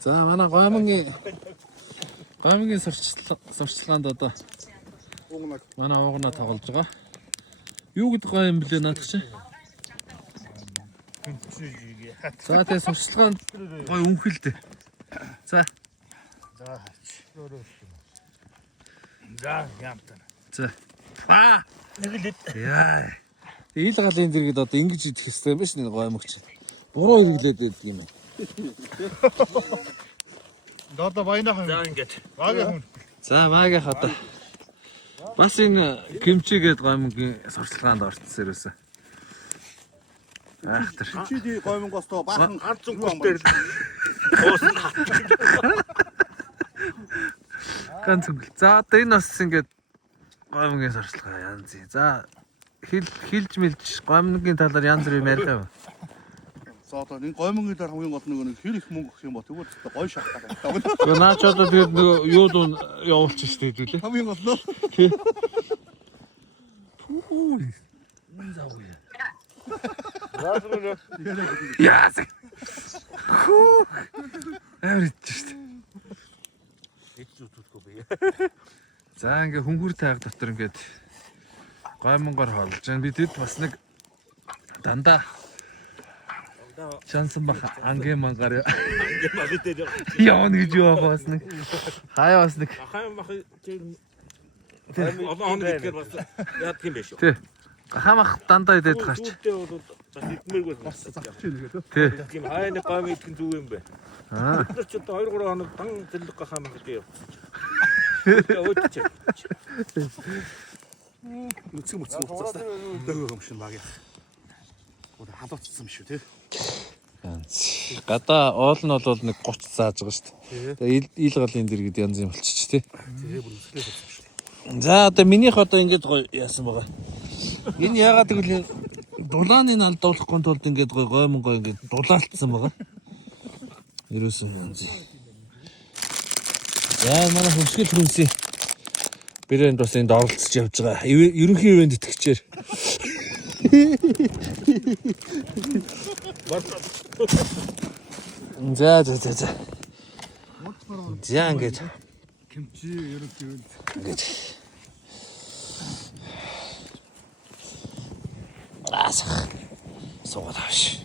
За манай гомгийн сурчлагаанд одоо манай уугнаа тоглож байгаа. Юу гэдэг гоё юм блэ наадах чи? За тэгээ сурчлагаанд гоё үнхэлдэ. За. За ямтан. За. Нэглээд. Яа. Ил галын дэргэд одоо ингэж идэх хэрэгтэй биш нэг гоё мөгч. Буруу хэрэглээд байдаг юм. Додо баянахан. За ингээд. Вагийн хүн. За магийн одоо. Бас энэ кимчигээд гомгийн сурчлагаанд орцсон ерөөсөө. Ахтар. Чиди гомонгостоо баахан Ганц зүгтэр л. Уусан хат. Ганц зүгэл. За одоо энэ бас ингээд гомгийн сурчлага янз. За хилж мэлж гомгийн талаар янз бүр ярьлаа. За одоо энэ гомонгийн дараа хамгийн гол нэг хэр их мөнгө өгөх юм бол тэгвэл гоё шахах гэдэг. Гэхдээ наач одоо тэгээд нөгөө юу дуу явуулчих штэ хэдүүлээ. Хамгийн гол нь Тий. Пүү. Зауя. Яас. Хүү. Аврич штэ. За ингээ хөнгөр тайг дотор ингээд гомонгоор хоолж байна. Бид бас нэг дандаа шансан баха ангийн мангаар явна гэж юу бас нэг хаяа бас нэг Хаяа мах олон тэгэхээр бас яадаг юм биш үү? тий хамах дандаа идээд гарч Үүнтэй бол бас идмээргүй бас зарч ийн гэдэг. тий тийм хаяаны гам идэх нь зүг юм бэ. аа Тэр ч одоо 2-3 хоног дан зэрлэг гахаа мах гэж явчихсан. Өөч. Нүцгэн уцсан. Дөөгөө юм шин баг яа. Гоо халууцсан юм шүү те. гадаа оол нь бол нэг 30 зааж байгаа шүү дээ. Тэгээ ил галын дэргэд янз юм болчих тий. Тэгээ бүр үсгэлээ болсон шүү дээ. За одоо минийх одоо ингэж гоё яасан байгаа. Энэ яагаад гэвэл дулааны алдуулахгүй тулд ингэж гоё гомон гоё ингэж дулаалтсан байгаа. Ерөөсөн янз. За манай хөвсгөл хүнсээ брэнд бас энд оролцож явж байгаа. Ерөнхий ивент итгэгчээр. За. За ингэж Кимчи ерөнхий ингэж. Асах. Суугаад авш.